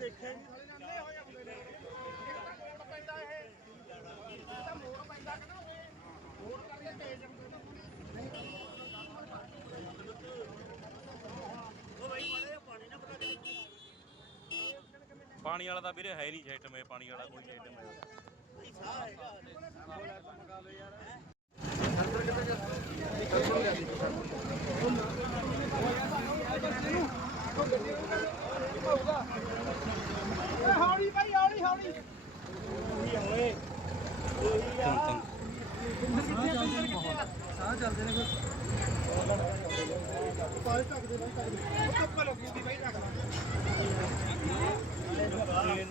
ਦੇਖਿਆ ਪਾਣੀ ਵਾਲਾ ਤਾਂ ਵੀਰੇ ਹੈ ਨਹੀਂ ਛੇਟਮ ਇਹ ਪਾਣੀ ਵਾਲਾ ਕੋਈ ਛੇਟਮ ਹੈ। ਭਾਈ ਸਾਹ ਹੌਲੀ ਭਾਈ ਹੌਲੀ ਹੌਲੀ ਸਾਹ ਚੱਲਦੇ ਨੇ ਕੋਈ ਪਾਣੀ ਟੱਕਦੇ ਨਹੀਂ ਟੱਕਦੇ ਉਹ ਕੱਪਾ ਲੱਗੀ ਦੀ ਭਾਈ ਓਏ ਬਾਵੇ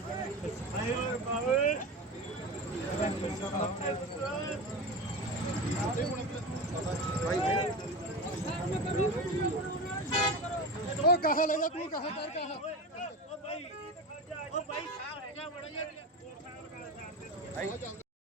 ਉਹ ਕਹਾ ਲੈ ਜਾ ਤੂੰ ਕਹਾ ਕਰ ਕਹਾ ਉਹ ਬਾਈ ਉਹ ਬਾਈ ਸਾਹ ਹੈਗਾ ਬੜਾ ਜਿਹਾ। ਕੋਟ ਸਾਹ ਲਗਾ ਸਾਹ ਦੇ